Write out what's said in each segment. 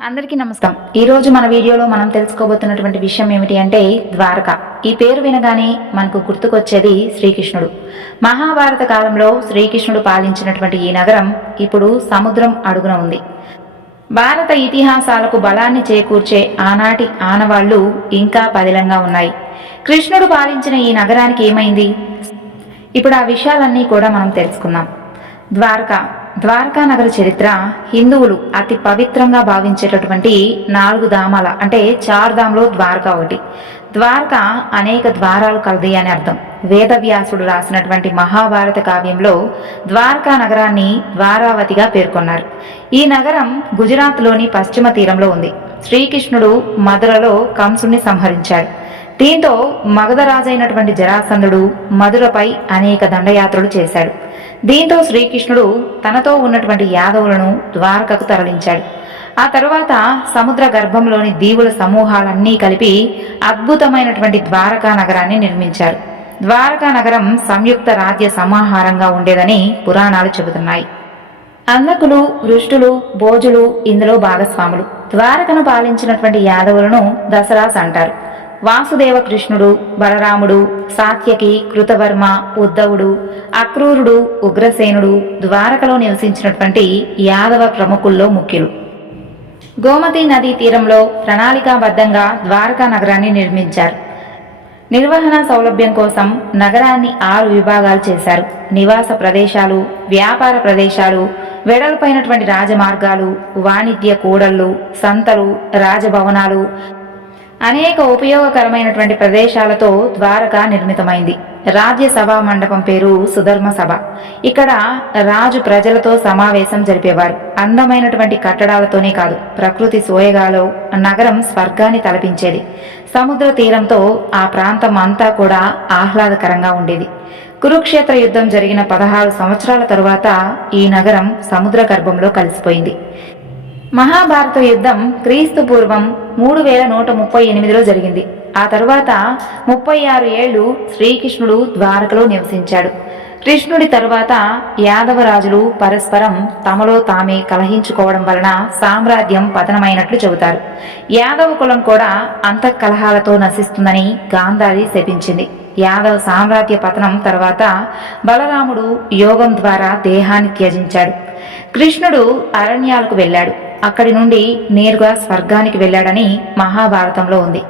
అందరికీ నమస్కారం. ఈ రోజు మన వీడియోలో మనం తెలుసుకోబోతున్నటువంటి విషయం ఏమిటి అంటే ద్వారక. ఈ పేరు వినగానే మనకు గుర్తుకొచ్చేది శ్రీకృష్ణుడు. మహాభారత కాలంలో శ్రీకృష్ణుడు పాలించినటువంటి ఈ నగరం ఇప్పుడు సముద్రం అడుగున ఉంది. భారత ఇతిహాసాలకు బలాన్ని చేకూర్చే ఆనాటి ఆనవాళ్లు ఇంకా పదిలంగా ఉన్నాయి. కృష్ణుడు పాలించిన ఈ నగరానికి ఏమైంది? ఇప్పుడు ఆ విషయాలన్నీ కూడా మనం తెలుసుకుందాం. ద్వారకా నగర చరిత్ర హిందువులు అతి పవిత్రంగా భావించేటటువంటి 4 ధామాల అంటే 4 ధాంలో ద్వారకా ఒకటి. ద్వారక అనేక ద్వారాలు కలది అని అర్థం. వేదవ్యాసుడు రాసినటువంటి మహాభారత కావ్యంలో ద్వారకా నగరాన్ని ద్వారావతిగా పేర్కొన్నారు. ఈ నగరం గుజరాత్లోని పశ్చిమ తీరంలో ఉంది. శ్రీకృష్ణుడు మధురలో కంసుని సంహరించాడు. దీంతో మగధరాజైనటువంటి జరాసంధుడు మధురపై అనేక దండయాత్రలు చేశాడు. దీంతో శ్రీకృష్ణుడు తనతో ఉన్నటువంటి యాదవులను ద్వారకకు తరలించాడు. ఆ తరువాత సముద్ర గర్భంలోని దీవుల సమూహాలన్నీ కలిపి అద్భుతమైనటువంటి ద్వారకా నగరాన్ని నిర్మించారు. ద్వారకా నగరం సంయుక్త రాజ్య సమాహారంగా ఉండేదని పురాణాలు చెబుతున్నాయి. అంధకులు, వృష్టులు, భోజులు ఇందులో భాగస్వాములు. ద్వారకను పాలించినటువంటి యాదవులను దసరాస్ అంటారు. వాసుదేవ కృష్ణుడు, బలరాముడు, సాత్యకి, కృతవర్మ, ఉద్ధవుడు, అక్రూరుడు, ఉగ్రసేనుడు ద్వారకలో నివసించినటువంటి యాదవ ప్రముఖుల్లో ముఖ్యులు. గోమతి నదీ తీరంలో ప్రణాళికాబద్ధంగా ద్వారకా నగరాన్ని నిర్మించారు. నిర్వహణ సౌలభ్యం కోసం నగరాన్ని 6 విభాగాలు చేశారు. నివాస ప్రదేశాలు, వ్యాపార ప్రదేశాలు, వెడల్పైనటువంటి రాజమార్గాలు, వాణిజ్య కూడళ్లు, సంతలు, రాజభవనాలు, అనేక ఉపయోగకరమైనటువంటి ప్రదేశాలతో ద్వారక నిర్మితమైంది. రాజ్యసభ మండపం పేరు సుధర్మ సభ. ఇక్కడ రాజు ప్రజలతో సమావేశం జరిపేవారు. అందమైనటువంటి కట్టడాలతోనే కాదు, ప్రకృతి సోయగాలో నగరం స్వర్గాన్ని తలపించేది. సముద్ర తీరంతో ఆ ప్రాంతం అంతా కూడా ఆహ్లాదకరంగా ఉండేది. కురుక్షేత్ర యుద్ధం జరిగిన 16 సంవత్సరాల తరువాత ఈ నగరం సముద్ర గర్భంలో కలిసిపోయింది. మహాభారత యుద్ధం క్రీస్తు పూర్వం 3138లో జరిగింది. ఆ తరువాత 36 ఏళ్లు శ్రీకృష్ణుడు ద్వారకలో నివసించాడు. కృష్ణుడి తరువాత యాదవ రాజులు పరస్పరం తమలో తామే కలహించుకోవడం వలన సామ్రాజ్యం పతనమైనట్లు చెబుతారు. యాదవ కులం కూడా అంతఃకలహాలతో నశిస్తుందని గాంధారి శపించింది. యాదవ సామ్రాజ్య పతనం తర్వాత బలరాముడు యోగం ద్వారా దేహాన్ని త్యజించాడు. కృష్ణుడు అరణ్యాలకు వెళ్ళాడు. అక్కడి నుండి నేరుగా స్వర్గానికి వెళ్ళాడని మహాభారతంలో ఉంది.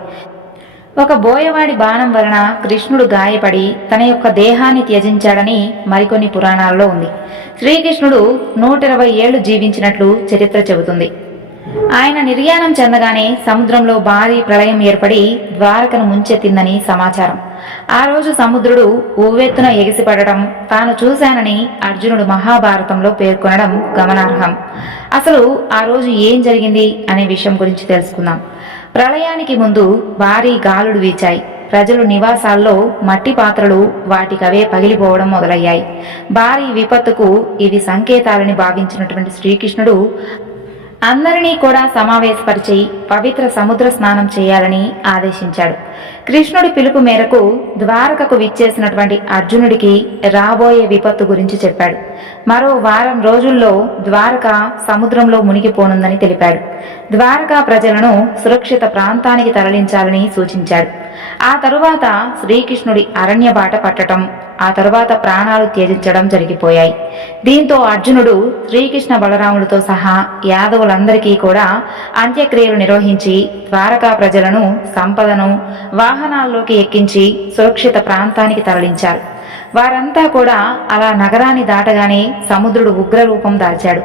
ఒక బోయవాడి బాణం వలన కృష్ణుడు గాయపడి తన యొక్క దేహాన్ని త్యజించాడని మరికొన్ని పురాణాల్లో ఉంది. శ్రీకృష్ణుడు 120 ఏళ్లు జీవించినట్లు చరిత్ర చెబుతుంది. ఆయన నిర్యాణం చెందగానే సముద్రంలో భారీ ప్రళయం ఏర్పడి ద్వారకను ముంచెత్తిందని సమాచారం. ఆ రోజు సముద్రుడు ఉవ్వెత్తున ఎగిసిపడటం తాను చూశానని అర్జునుడు మహాభారతంలో పేర్కొనడం గమనార్హం. అసలు ఆ రోజు ఏం జరిగింది అనే విషయం గురించి తెలుసుకుందాం. ప్రళయానికి ముందు భారీ గాలులు వీచాయి. ప్రజలు నివాసాల్లో మట్టి పాత్రలు వాటికవే పగిలిపోవడం మొదలయ్యాయి. భారీ విపత్తుకు ఇవి సంకేతాలని భావించినటువంటి శ్రీకృష్ణుడు అందరినీ కూడా సమావేశపరిచి పవిత్ర సముద్ర స్నానం చేయాలని ఆదేశించాడు. కృష్ణుడి పిలుపు మేరకు ద్వారకకు విచ్చేసినటువంటి అర్జునుడికి రాబోయే విపత్తు గురించి చెప్పాడు. మరో వారం రోజుల్లో ద్వారక సముద్రంలో మునిగిపోనుందని తెలిపాడు. ద్వారకా ప్రజలను సురక్షిత ప్రాంతానికి తరలించాలని సూచించాడు. ఆ తరువాత శ్రీకృష్ణుడి అరణ్య బాట పట్టడం, ఆ తరువాత ప్రాణాలు త్యజించడం జరిగిపోయాయి. దీంతో అర్జునుడు శ్రీకృష్ణ బలరాములతో సహా యాదవులందరికీ కూడా అంత్యక్రియలు నిర్వహించి ద్వారకా ప్రజలను సంపదను వాహనాల్లోకి ఎక్కించి సురక్షిత ప్రాంతానికి తరలించారు. వారంతా కూడా అలా నగరాన్ని దాటగానే సముద్రుడు ఉగ్రరూపం దాల్చాడు.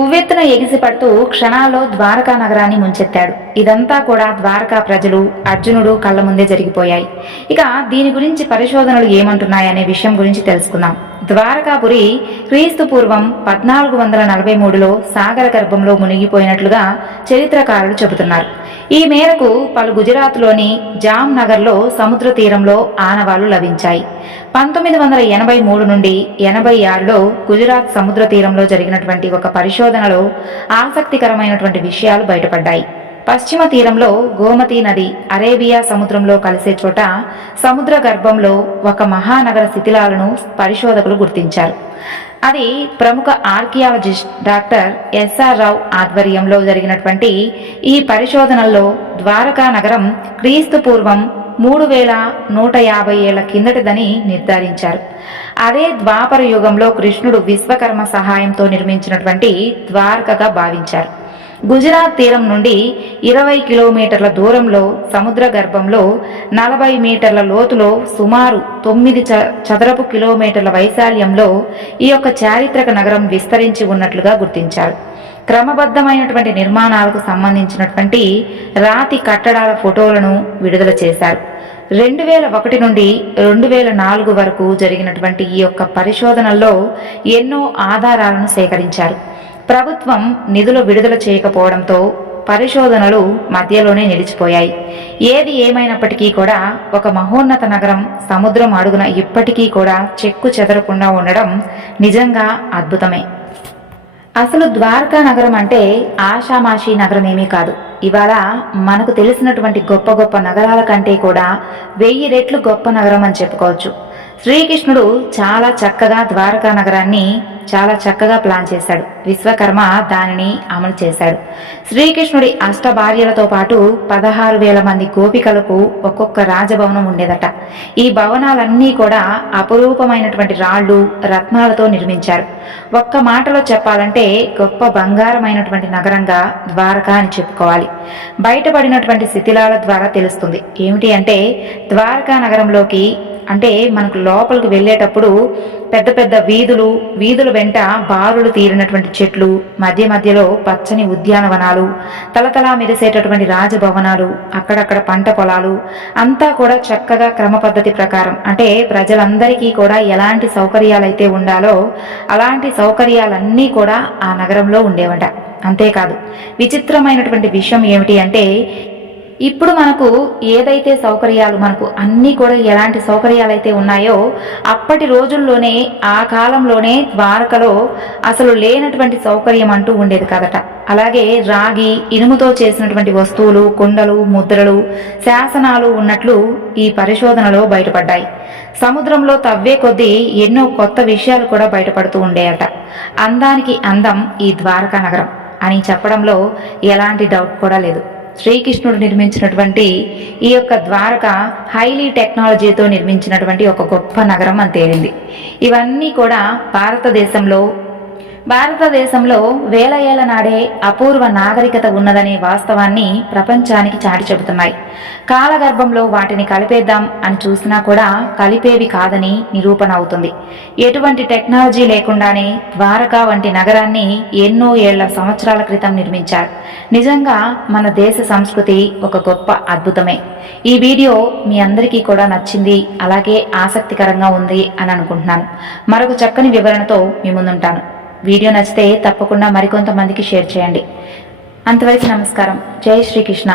ఉవ్వెత్తున ఎగిసిపడుతూ క్షణాల్లో ద్వారకా నగరాన్ని ముంచెత్తాడు. ఇదంతా కూడా ద్వారకా ప్రజలు, అర్జునుడు కళ్ళ ముందే జరిగిపోయాయి. ఇక దీని గురించి పరిశోధనలు ఏమంటున్నాయనే విషయం గురించి తెలుసుకుందాం. ద్వారకాపురి క్రీస్తు పూర్వం 1443లో సాగర గర్భంలో మునిగిపోయినట్లుగా చరిత్రకారులు చెబుతున్నారు. ఈ మేరకు పలు గుజరాత్లోని జామ్ నగర్లో సముద్ర తీరంలో ఆనవాళ్లు లభించాయి. 1983 నుండి 86లో గుజరాత్ సముద్ర తీరంలో జరిగినటువంటి ఒక పరిశోధనలో ఆసక్తికరమైనటువంటి విషయాలు బయటపడ్డాయి. పశ్చిమ తీరంలో గోమతీ నది అరేబియా సముద్రంలో కలిసే చోట సముద్ర గర్భంలో ఒక మహానగర శిథిలాలను పరిశోధకులు గుర్తించారు. అది ప్రముఖ ఆర్కియాలజిస్ట్ డాక్టర్ ఎస్ఆర్ రావు ఆధ్వర్యంలో జరిగినటువంటి ఈ పరిశోధనల్లో ద్వారకా నగరం క్రీస్తు పూర్వం 3150 ఏళ్ల కిందటిదని నిర్ధారించారు. అదే ద్వాపర యుగంలో కృష్ణుడు విశ్వకర్మ సహాయంతో నిర్మించినటువంటి ద్వారకగా భావించారు. గుజరాత్ తీరం నుండి 20 కిలోమీటర్ల దూరంలో సముద్ర గర్భంలో 40 మీటర్ల లోతులో సుమారు 9 చదరపు కిలోమీటర్ల వైశాల్యంలో ఈ యొక్క చారిత్రక నగరం విస్తరించి ఉన్నట్లుగా గుర్తించారు. క్రమబద్ధమైనటువంటి నిర్మాణాలకు సంబంధించినటువంటి రాతి కట్టడాల ఫోటోలను విడుదల చేశారు. 2001 నుండి 2004 వరకు జరిగినటువంటి ఈ యొక్క పరిశోధనల్లో ఎన్నో ఆధారాలను సేకరించారు. ప్రభుత్వం నిధులు విడుదల చేయకపోవడంతో పరిశోధనలు మధ్యలోనే నిలిచిపోయాయి. ఏది ఏమైనప్పటికీ కూడా ఒక మహోన్నత నగరం సముద్రం అడుగున ఇప్పటికీ కూడా చెక్కు చెదరకుండా ఉండడం నిజంగా అద్భుతమే. అసలు ద్వారకా నగరం అంటే ఆషామాషీ నగరం ఏమీ కాదు. ఇవాళ మనకు తెలిసినటువంటి గొప్ప గొప్ప నగరాల కంటే కూడా 1000 రెట్లు గొప్ప నగరం అని చెప్పుకోవచ్చు. శ్రీకృష్ణుడు చాలా చక్కగా ద్వారకా నగరాన్ని చాలా చక్కగా ప్లాన్ చేశాడు. విశ్వకర్మ దానిని అమలు చేశాడు. శ్రీకృష్ణుడి అష్టభార్యలతో పాటు 16,000 మంది గోపికలకు ఒక్కొక్క రాజభవనం ఉండేదట. ఈ భవనాలన్నీ కూడా అపురూపమైనటువంటి రాళ్ళు రత్నాలతో నిర్మించారు. ఒక్క మాటలో చెప్పాలంటే గొప్ప బంగారమైనటువంటి నగరంగా ద్వారకా అని చెప్పుకోవాలి. బయటపడినటువంటి శిథిలాల ద్వారా తెలుస్తుంది. ఏమిటి అంటే ద్వారకా నగరంలోకి అంటే మనకు లోపలికి వెళ్ళేటప్పుడు పెద్ద పెద్ద వీధుల వెంట బారులు తీరినటువంటి చెట్లు, మధ్య మధ్యలో పచ్చని ఉద్యానవనాలు, తలతలా మెరిసేటటువంటి రాజభవనాలు, అక్కడక్కడ పంట పొలాలు అంతా కూడా చక్కగా క్రమ పద్ధతి ప్రకారం అంటే ప్రజలందరికీ కూడా ఎలాంటి సౌకర్యాలైతే ఉండాలో అలాంటి సౌకర్యాలన్నీ కూడా ఆ నగరంలో ఉండేవట. అంతేకాదు విచిత్రమైనటువంటి విషయం ఏమిటి అంటే ఇప్పుడు మనకు ఏదైతే సౌకర్యాలు మనకు అన్నీ కూడా ఎలాంటి సౌకర్యాలు అయితే ఉన్నాయో అప్పటి రోజుల్లోనే ఆ కాలంలోనే ద్వారకలో అసలు లేనటువంటి సౌకర్యం అంటూ ఉండేది కదట. అలాగే రాగి ఇనుముతో చేసినటువంటి వస్తువులు, కుండలు, ముద్రలు, శాసనాలు ఉన్నట్లు ఈ పరిశోధనలో బయటపడ్డాయి. సముద్రంలో తవ్వే కొద్దీ ఎన్నో కొత్త విషయాలు కూడా బయటపడుతూ ఉండేయట. అందానికి అందం ఈ ద్వారకా నగరం అని చెప్పడంలో ఎలాంటి డౌట్ కూడా లేదు. శ్రీకృష్ణుడు నిర్మించినటువంటి ఈ యొక్క ద్వారక హైలీ టెక్నాలజీతో నిర్మించినటువంటి ఒక గొప్ప నగరం అని తేలింది. ఇవన్నీ కూడా భారతదేశంలో వేల ఏళ్ల నాడే అపూర్వ నాగరికత ఉన్నదనే వాస్తవాన్ని ప్రపంచానికి చాటి చెబుతున్నాయి. కాలగర్భంలో వాటిని కలిపేద్దాం అని చూసినా కూడా కలిపేవి కాదని నిరూపణ అవుతుంది. ఎటువంటి టెక్నాలజీ లేకుండానే ద్వారకా వంటి నగరాన్ని ఎన్నో ఏళ్ల సంవత్సరాల క్రితం నిర్మించారు. నిజంగా మన దేశ సంస్కృతి ఒక గొప్ప అద్భుతమే. ఈ వీడియో మీ అందరికీ కూడా నచ్చింది, అలాగే ఆసక్తికరంగా ఉంది అని అనుకుంటున్నాను. మరొక చక్కని వివరణతో మీ ముందుంటాను. వీడియో నచ్చితే తప్పకుండా మరికొంతమందికి షేర్ చేయండి. అంతవరకు నమస్కారం. జై శ్రీకృష్ణ.